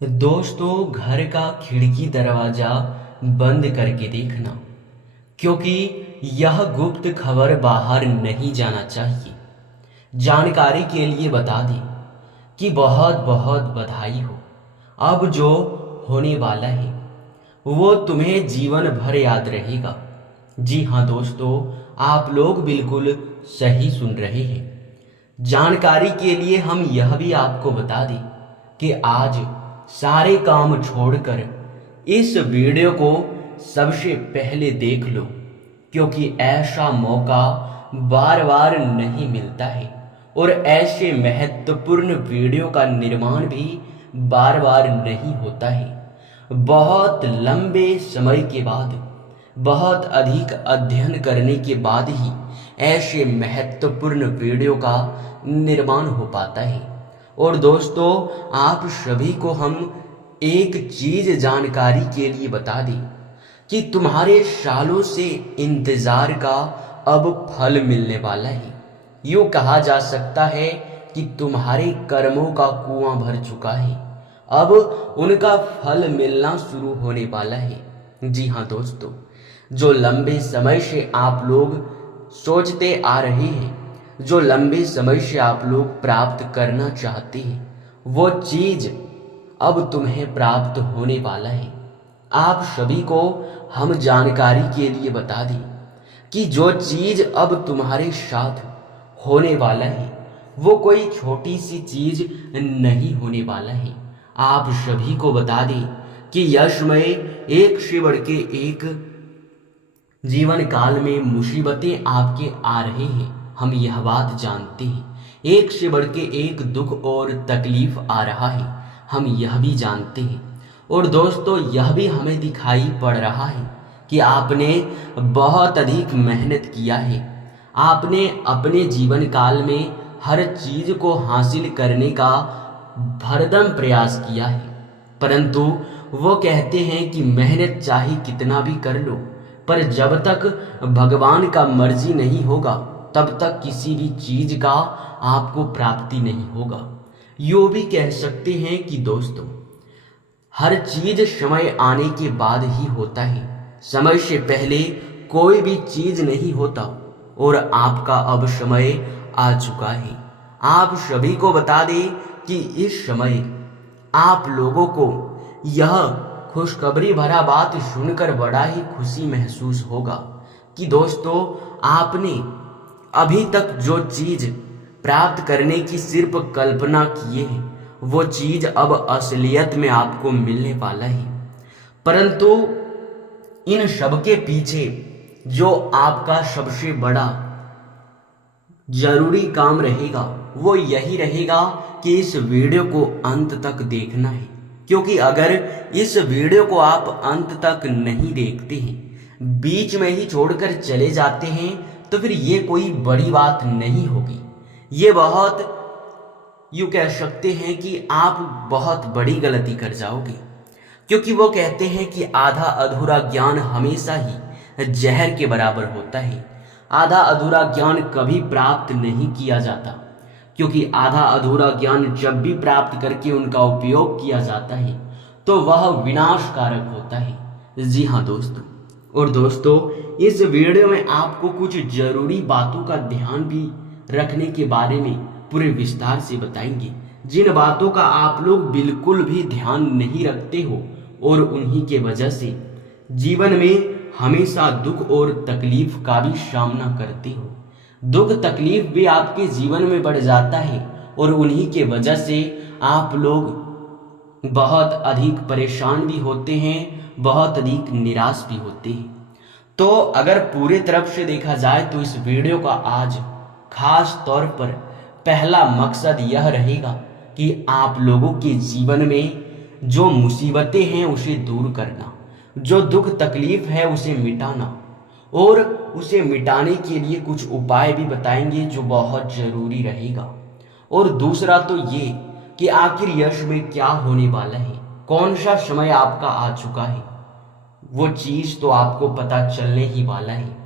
दोस्तों, घर का खिड़की दरवाजा बंद करके देखना, क्योंकि यह गुप्त खबर बाहर नहीं जाना चाहिए। जानकारी के लिए बता दें कि बहुत बहुत बधाई हो। अब जो होने वाला है वो तुम्हें जीवन भर याद रहेगा। जी हाँ दोस्तों, आप लोग बिल्कुल सही सुन रहे हैं। जानकारी के लिए हम यह भी आपको बता दें कि आज सारे काम छोड़कर इस वीडियो को सबसे पहले देख लो, क्योंकि ऐसा मौका बार बार नहीं मिलता है और ऐसे महत्वपूर्ण वीडियो का निर्माण भी बार बार नहीं होता है। बहुत लंबे समय के बाद, बहुत अधिक अध्ययन करने के बाद ही ऐसे महत्वपूर्ण वीडियो का निर्माण हो पाता है। और दोस्तों, आप सभी को हम एक चीज जानकारी के लिए बता दें कि तुम्हारे सालों से इंतजार का अब फल मिलने वाला है। यूं कहा जा सकता है कि तुम्हारे कर्मों का कुआं भर चुका है, अब उनका फल मिलना शुरू होने वाला है। जी हाँ दोस्तों, जो लंबे समय से आप लोग सोचते आ रहे हैं, जो लंबे समय से आप लोग प्राप्त करना चाहते हैं, वो चीज अब तुम्हें प्राप्त होने वाला है। आप सभी को हम जानकारी के लिए बता दें कि जो चीज अब तुम्हारे साथ होने वाला है वो कोई छोटी सी चीज नहीं होने वाला है। आप सभी को बता दें कि यश में एक से बढ़ के एक जीवन काल में मुसीबतें आपके आ रहे हैं, हम यह बात जानते हैं। एक से बढ़ के एक दुख और तकलीफ आ रहा है, हम यह भी जानते हैं। और दोस्तों, यह भी हमें दिखाई पड़ रहा है कि आपने बहुत अधिक मेहनत किया है। आपने अपने जीवन काल में हर चीज को हासिल करने का भरदम प्रयास किया है, परंतु वो कहते हैं कि मेहनत चाहे कितना भी कर लो, पर जब तक भगवान का मर्जी नहीं होगा तब तक किसी भी चीज का आपको प्राप्ति नहीं होगा। यूं भी कह सकते हैं कि दोस्तों, हर चीज समय आने के बाद ही होता है, समय से पहले कोई भी चीज नहीं होता। और आपका अब समय आ चुका है। आप सभी को बता दें कि इस समय आप लोगों को यह खुशखबरी भरा बात सुनकर बड़ा ही खुशी महसूस होगा कि दोस्तों, आपने अभी तक जो चीज प्राप्त करने की सिर्फ कल्पना किए हैं वो चीज अब असलियत में आपको मिलने वाला है। परंतु इन सब के पीछे जो आपका सबसे बड़ा जरूरी काम रहेगा वो यही रहेगा कि इस वीडियो को अंत तक देखना है, क्योंकि अगर इस वीडियो को आप अंत तक नहीं देखते हैं, बीच में ही छोड़कर चले जाते हैं, तो फिर ये कोई बड़ी बात नहीं होगी। ये बहुत यूं कह सकते हैं कि आप बहुत बड़ी गलती कर जाओगे, क्योंकि वो कहते हैं कि आधा अधूरा ज्ञान हमेशा ही जहर के बराबर होता है। आधा अधूरा ज्ञान कभी प्राप्त नहीं किया जाता, क्योंकि आधा अधूरा ज्ञान जब भी प्राप्त करके उनका उपयोग किया जाता है तो वह विनाशकारक होता है। जी हाँ दोस्तों, और दोस्तों, इस वीडियो में आपको कुछ जरूरी बातों का ध्यान भी रखने के बारे में पूरे विस्तार से बताएंगे, जिन बातों का आप लोग बिल्कुल भी ध्यान नहीं रखते हो और उन्हीं के वजह से जीवन में हमेशा दुख और तकलीफ का भी सामना करते हो। दुख तकलीफ भी आपके जीवन में बढ़ जाता है और उन्हीं के वजह से आप लोग बहुत अधिक परेशान भी होते हैं, बहुत अधिक निराश भी होते हैं। तो अगर पूरे तरफ से देखा जाए तो इस वीडियो का आज खास तौर पर पहला मकसद यह रहेगा कि आप लोगों के जीवन में जो मुसीबतें हैं उसे दूर करना, जो दुख तकलीफ है उसे मिटाना, और उसे मिटाने के लिए कुछ उपाय भी बताएंगे जो बहुत जरूरी रहेगा। और दूसरा तो ये कि आखिर यश में क्या होने वाला है, कौन सा समय आपका आ चुका है, वो चीज तो आपको पता चलने ही वाला है।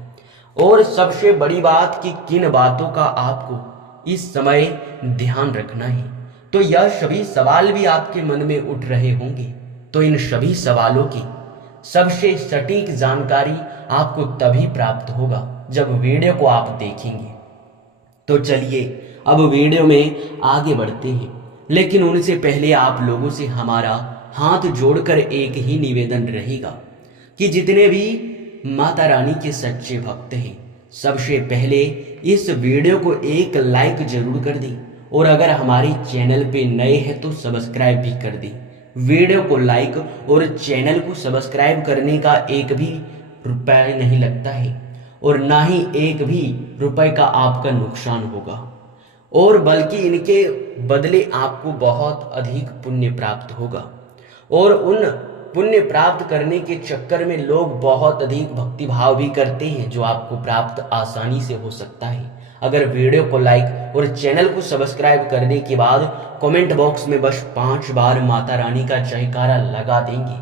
और सबसे बड़ी बात कि किन बातों का आपको इस समय ध्यान रखना है। तो यह सभी सवाल भी आपके मन में उठ रहे होंगे। तो इन सभी सवालों की सबसे सटीक जानकारी आपको तभी प्राप्त होगा जब वीडियो को आप देखेंगे। तो चलिए अब वीडियो में आगे बढ़ते हैं, लेकिन उनसे पहले आप लोगों से हमारा हाथ जोड़कर एक ही निवेदन रहेगा कि जितने भी माता रानी के सच्चे भक्त हैं, सबसे पहले इस वीडियो को एक लाइक जरूर कर दें, और अगर हमारे चैनल पे नए हैं तो सब्सक्राइब भी कर दें। वीडियो को लाइक और चैनल को सब्सक्राइब करने का एक भी रुपया नहीं लगता है, और ना ही एक भी रुपए का आपका नुकसान होगा, और बल्कि इनके बदले आपको बहुत अधिक पुण्य प्राप्त होगा। और उन पुण्य प्राप्त करने के चक्कर में लोग बहुत अधिक भक्तिभाव भी करते हैं, जो आपको प्राप्त आसानी से हो सकता है अगर वीडियो को लाइक और चैनल को सब्सक्राइब करने के बाद कमेंट बॉक्स में बस 5 बार माता रानी का जयकारा लगा देंगे,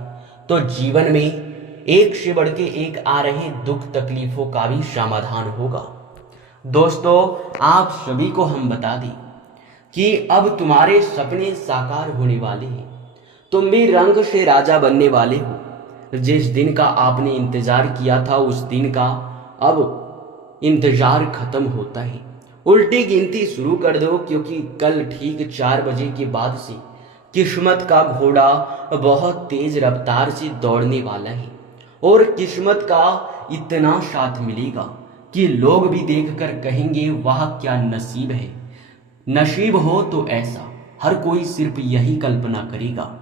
तो जीवन में एक से बढ़ के एक आ रहे दुख तकलीफों का भी समाधान होगा। दोस्तों, आप सभी को हम बता दें कि अब तुम्हारे सपने साकार होने वाले हैं। तुम भी रंग से राजा बनने वाले हो। जिस दिन का आपने इंतजार किया था, उस दिन का अब इंतजार खत्म होता है। उल्टी गिनती शुरू कर दो, क्योंकि कल ठीक 4 बजे के बाद से किस्मत का घोड़ा बहुत तेज रफ्तार से दौड़ने वाला है, और किस्मत का इतना साथ मिलेगा कि लोग भी देखकर कहेंगे वाह क्या नसीब है। नसीब हो तो ऐसा हर कोई सिर्फ यही कल्पना करेगा।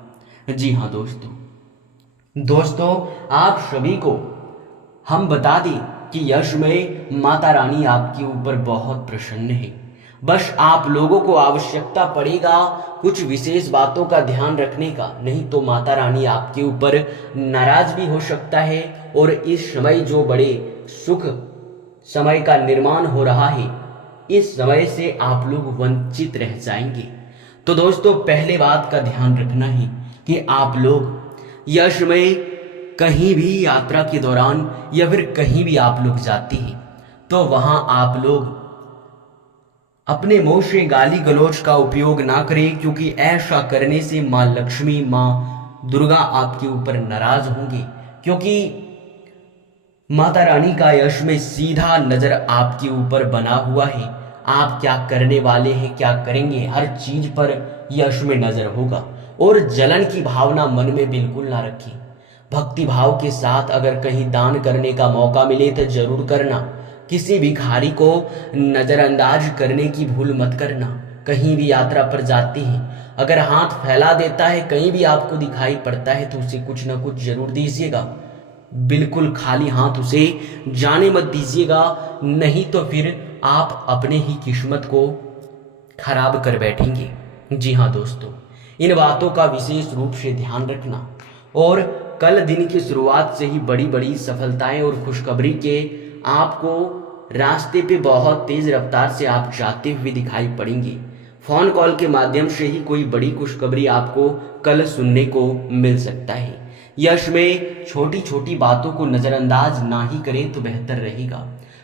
जी हाँ दोस्तों, आप सभी को हम बता दें कि यश में माता रानी आपके ऊपर बहुत प्रसन्न है। बस आप लोगों को आवश्यकता पड़ेगा कुछ विशेष बातों का ध्यान रखने का, नहीं तो माता रानी आपके ऊपर नाराज भी हो सकता है, और इस समय जो बड़े सुख समय का निर्माण हो रहा है, इस समय से आप लोग वंचित रह जाएंगे। तो दोस्तों, पहले बात का ध्यान रखना है कि आप लोग यश में कहीं भी यात्रा के दौरान या फिर कहीं भी आप लोग जाते हैं, तो वहां आप लोग अपने मुंह से गाली गलौज का उपयोग ना करें, क्योंकि ऐसा करने से माँ लक्ष्मी, माँ दुर्गा आपके ऊपर नाराज होंगे। क्योंकि माता रानी का यश में सीधा नजर आपके ऊपर बना हुआ है। आप क्या करने वाले हैं, क्या करेंगे, हर चीज पर यश में नजर होगा। और जलन की भावना मन में बिल्कुल ना रखें। भक्ति भाव के साथ अगर कहीं दान करने का मौका मिले तो जरूर करना। किसी भिखारी को नजरअंदाज करने की भूल मत करना। कहीं भी यात्रा पर जाते हैं, अगर हाथ फैला देता है, कहीं भी आपको दिखाई पड़ता है, तो उसे कुछ ना कुछ जरूर दीजिएगा। बिल्कुल खाली हाथ उसे जाने मत दीजिएगा, नहीं तो फिर आप अपने ही किस्मत को खराब कर बैठेंगे। जी हाँ दोस्तों, इन बातों का विशेष रूप से ध्यान रखना। और कल दिन की शुरुआत से ही बड़ी बड़ी सफलताएं और खुशखबरी के आपको रास्ते पे बहुत तेज रफ्तार से आप जाते हुए दिखाई पड़ेंगे। फोन कॉल के माध्यम से ही कोई बड़ी खुशखबरी आपको कल सुनने को मिल सकता है। यश में छोटी छोटी बातों को नजरअंदाज ना ही करें तो बेहतर रहेगा,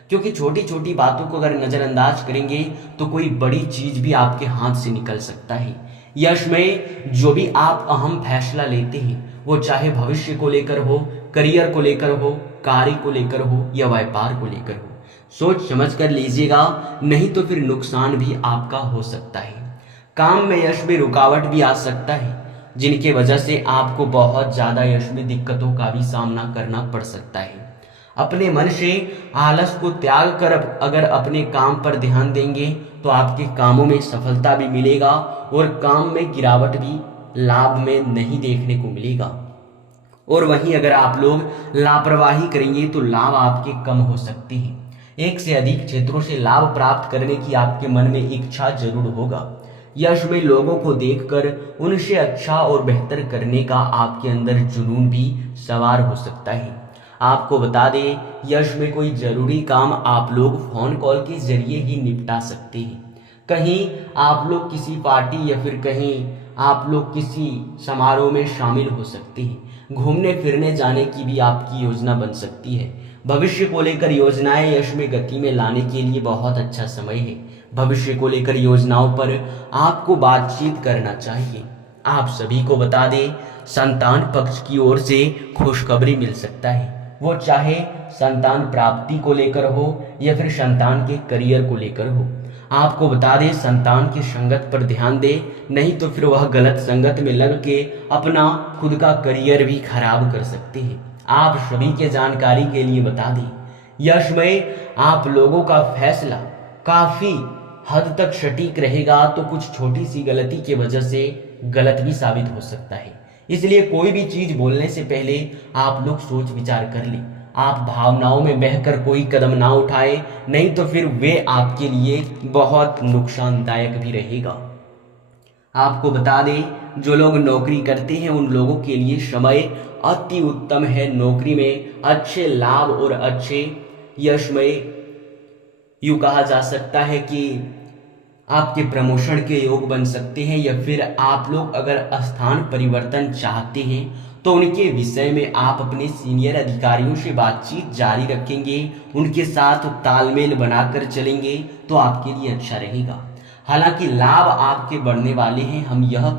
क्योंकि छोटी छोटी बातों को अगर नजरअंदाज करेंगे तो कोई बड़ी चीज भी आपके हाथ से निकल सकता है। यश में जो भी आप अहम फैसला लेते हैं, वो चाहे भविष्य को लेकर हो, करियर को लेकर हो, कार्य को लेकर हो या व्यापार को लेकर हो, सोच समझ कर लीजिएगा, नहीं तो फिर नुकसान भी आपका हो सकता है। काम में यश में रुकावट भी आ सकता है, जिनके वजह से आपको बहुत ज्यादा यश में दिक्कतों का भी सामना करना पड़ सकता है। अपने मन से आलस को त्याग कर अगर अपने काम पर ध्यान देंगे तो आपके कामों में सफलता भी मिलेगा, और काम में गिरावट भी लाभ में नहीं देखने को मिलेगा। और वहीं अगर आप लोग लापरवाही करेंगे तो लाभ आपके कम हो सकते हैं। एक से अधिक क्षेत्रों से लाभ प्राप्त करने की आपके मन में इच्छा जरूर होगा। यश में लोगों को देखकर उनसे अच्छा और बेहतर करने का आपके अंदर जुनून भी सवार हो सकता है। आपको बता दें, यश में कोई जरूरी काम आप लोग फोन कॉल के जरिए ही निपटा सकते हैं। कहीं आप लोग किसी पार्टी या फिर कहीं आप लोग किसी समारोह में शामिल हो सकते हैं। घूमने फिरने जाने की भी आपकी योजना बन सकती है। भविष्य को लेकर योजनाएं यश में गति में लाने के लिए बहुत अच्छा समय है। भविष्य को लेकर योजनाओं पर आपको बातचीत करना चाहिए। आप सभी को बता दें, संतान पक्ष की ओर से खुशखबरी मिल सकता है, वो चाहे संतान प्राप्ति को लेकर हो या फिर संतान के करियर को लेकर हो। आपको बता दें, संतान की संगत पर ध्यान दें, नहीं तो फिर वह गलत संगत में लग के अपना खुद का करियर भी खराब कर सकते हैं। आप सभी के जानकारी के लिए बता दें, यश में आप लोगों का फैसला काफी हद तक सटीक रहेगा, तो कुछ छोटी सी गलती की वजह से गलत भी साबित हो सकता है। इसलिए कोई भी चीज बोलने से पहले आप लोग सोच विचार कर लें। आप भावनाओं में बहकर कोई कदम ना उठाएं, नहीं तो फिर वे आपके लिए बहुत नुकसानदायक भी रहेगा। आपको बता दें, जो लोग नौकरी करते हैं उन लोगों के लिए समय अति उत्तम है। नौकरी में अच्छे लाभ और अच्छे यशमय, यूं कहा जा सकता है कि आपके प्रमोशन के योग बन सकते हैं, या फिर आप लोग अगर स्थान परिवर्तन चाहते हैं तो उनके विषय में आप अपने सीनियर अधिकारियों से बातचीत जारी रखेंगे, उनके साथ तालमेल बनाकर चलेंगे तो आपके लिए अच्छा रहेगा। हालांकि लाभ आपके बढ़ने वाले हैं, हम यह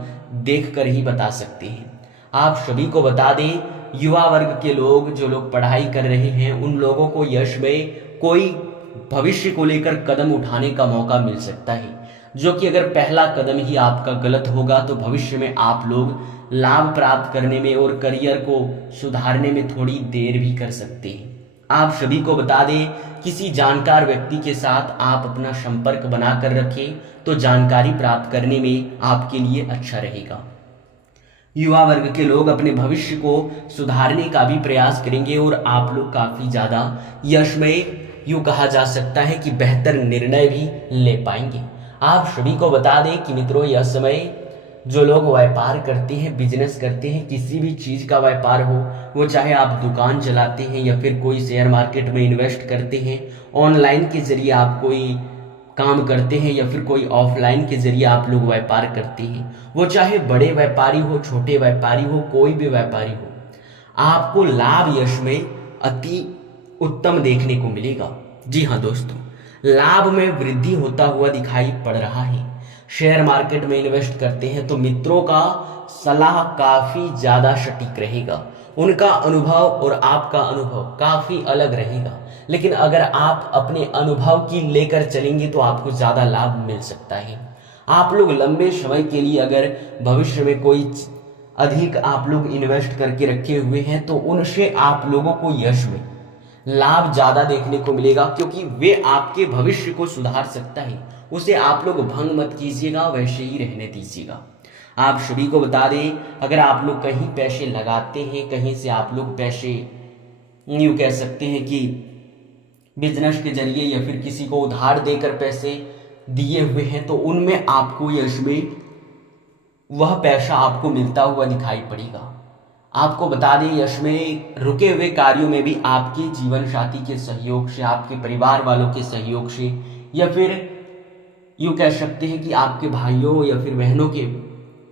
देखकर ही बता सकते हैं। आप सभी को बता दें, युवा वर्ग के लोग, जो लोग पढ़ाई कर रहे हैं, उन लोगों को यश में कोई भविष्य को लेकर कदम उठाने का मौका मिल सकता है, जो कि अगर पहला कदम ही आपका गलत होगा तो भविष्य में आप लोग लाभ प्राप्त करने में और करियर को सुधारने में थोड़ी देर भी कर सकते हैं। आप सभी को बता दें, किसी जानकार व्यक्ति के साथ आप अपना संपर्क बनाकर रखें तो जानकारी प्राप्त करने में आपके लिए अच्छा रहेगा। युवा वर्ग के लोग अपने भविष्य को सुधारने का भी प्रयास करेंगे और आप लोग काफी ज्यादा यशमय, यूं कहा जा सकता है कि बेहतर निर्णय भी ले पाएंगे। आप सभी को बता दें कि मित्रों, यह समय जो लोग व्यापार करते हैं, बिजनेस करते हैं, किसी भी चीज का व्यापार हो, वो चाहे आप दुकान चलाते हैं या फिर कोई शेयर मार्केट में इन्वेस्ट करते हैं, ऑनलाइन के जरिए आप कोई काम करते हैं या फिर कोई ऑफलाइन के जरिए आप लोग व्यापार करते हैं, वो चाहे बड़े व्यापारी हो, छोटे व्यापारी हो, कोई भी व्यापारी हो, आपको लाभ यश में अति उत्तम देखने को मिलेगा। जी हाँ दोस्तों, लाभ में वृद्धि होता हुआ दिखाई पड़ रहा है। शेयर मार्केट में इन्वेस्ट करते हैं तो मित्रों का सलाह काफी ज्यादा सटीक रहेगा, उनका अनुभव और आपका अनुभव काफी अलग रहेगा, लेकिन अगर आप अपने अनुभव की लेकर चलेंगे तो आपको ज्यादा लाभ मिल सकता है। आप लोग लंबे समय के लिए अगर भविष्य में कोई अधिक आप लोग इन्वेस्ट करके रखे हुए हैं तो उनसे आप लोगों को यश में लाभ ज्यादा देखने को मिलेगा, क्योंकि वे आपके भविष्य को सुधार सकता है। उसे आप लोग भंग मत कीजिएगा, वैसे ही रहने दीजिएगा। आप सभी को बता दें, अगर आप लोग कहीं पैसे लगाते हैं, कहीं से आप लोग पैसे यूं कह सकते हैं कि बिजनेस के जरिए या फिर किसी को उधार देकर पैसे दिए हुए हैं, तो उनमें आपको यश में वह पैसा आपको मिलता हुआ दिखाई पड़ेगा। आपको बता दें, यश में रुके हुए कार्यों में भी आपके जीवन साथी के सहयोग से, आपके परिवार वालों के सहयोग से, या फिर यूं कह सकते हैं कि आपके भाइयों या फिर बहनों के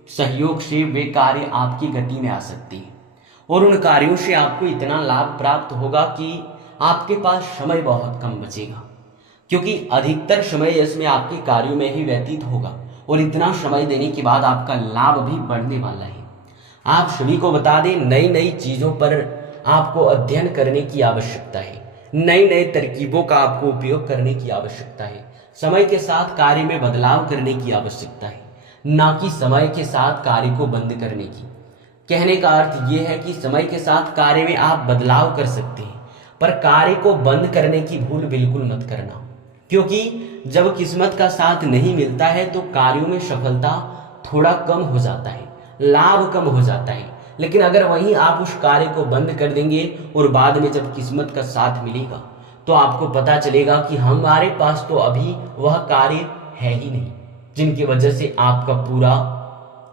सहयोग से वे कार्य आपकी गति में आ सकते हैं और उन कार्यों से आपको इतना लाभ प्राप्त होगा कि आपके पास समय बहुत कम बचेगा, क्योंकि अधिकतर समय इसमें आपके कार्यों में ही व्यतीत होगा और इतना समय देने के बाद आपका लाभ भी बढ़ने वाला है। आप सभी को बता दें, नई नई चीजों पर आपको अध्ययन करने की आवश्यकता है, नई नई तरकीबों का आपको उपयोग करने की आवश्यकता है, समय के साथ कार्य में बदलाव करने की आवश्यकता है, ना कि समय के साथ कार्य को बंद करने की। कहने का अर्थ यह है कि समय के साथ कार्य में आप बदलाव कर सकते हैं, पर कार्य को बंद करने की भूल बिल्कुल मत करना, क्योंकि जब किस्मत का साथ नहीं मिलता है तो कार्यों में सफलता थोड़ा कम हो जाता है, लाभ कम हो जाता है। लेकिन अगर वहीं आप उस कार्य को बंद कर देंगे और बाद में जब किस्मत का साथ मिलेगा तो आपको पता चलेगा कि हमारे पास तो अभी वह कार्य है ही नहीं, जिनकी वजह से आपका पूरा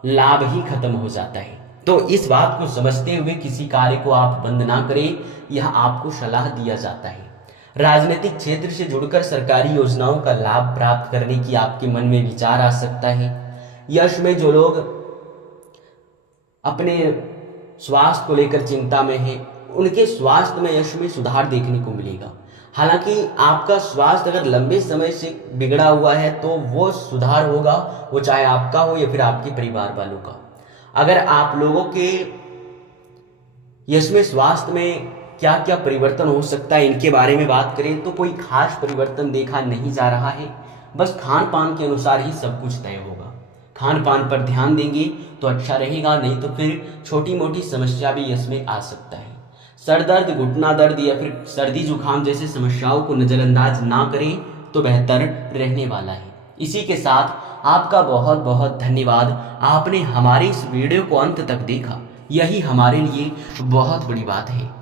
लाभ ही खत्म हो जाता है। तो इस बात को समझते हुए किसी कार्य को आप बंद ना करें, यह आपको सलाह दिया जाता है। राजनीतिक क्षेत्र से जुड़कर सरकारी योजनाओं का लाभ प्राप्त करने की आपके मन में विचार आ सकता है। यश में जो लोग अपने स्वास्थ्य को लेकर चिंता में हैं, उनके स्वास्थ्य में यश में सुधार देखने को मिलेगा। हालांकि आपका स्वास्थ्य अगर लंबे समय से बिगड़ा हुआ है तो वो सुधार होगा, वो चाहे आपका हो या फिर आपके परिवार वालों का। अगर आप लोगों के इसमें स्वास्थ्य में क्या क्या परिवर्तन हो सकता है इनके बारे में बात करें तो कोई खास परिवर्तन देखा नहीं जा रहा है। बस खान पान के अनुसार ही सब कुछ तय होगा। खान पान पर ध्यान देंगे तो अच्छा रहेगा, नहीं तो फिर छोटी मोटी समस्या भी इसमें आ सकता है। सर दर्द, घुटना दर्द या फिर सर्दी जुकाम जैसे समस्याओं को नज़रअंदाज ना करें तो बेहतर रहने वाला है। इसी के साथ आपका बहुत बहुत धन्यवाद। आपने हमारे इस वीडियो को अंत तक देखा, यही हमारे लिए बहुत बड़ी बात है।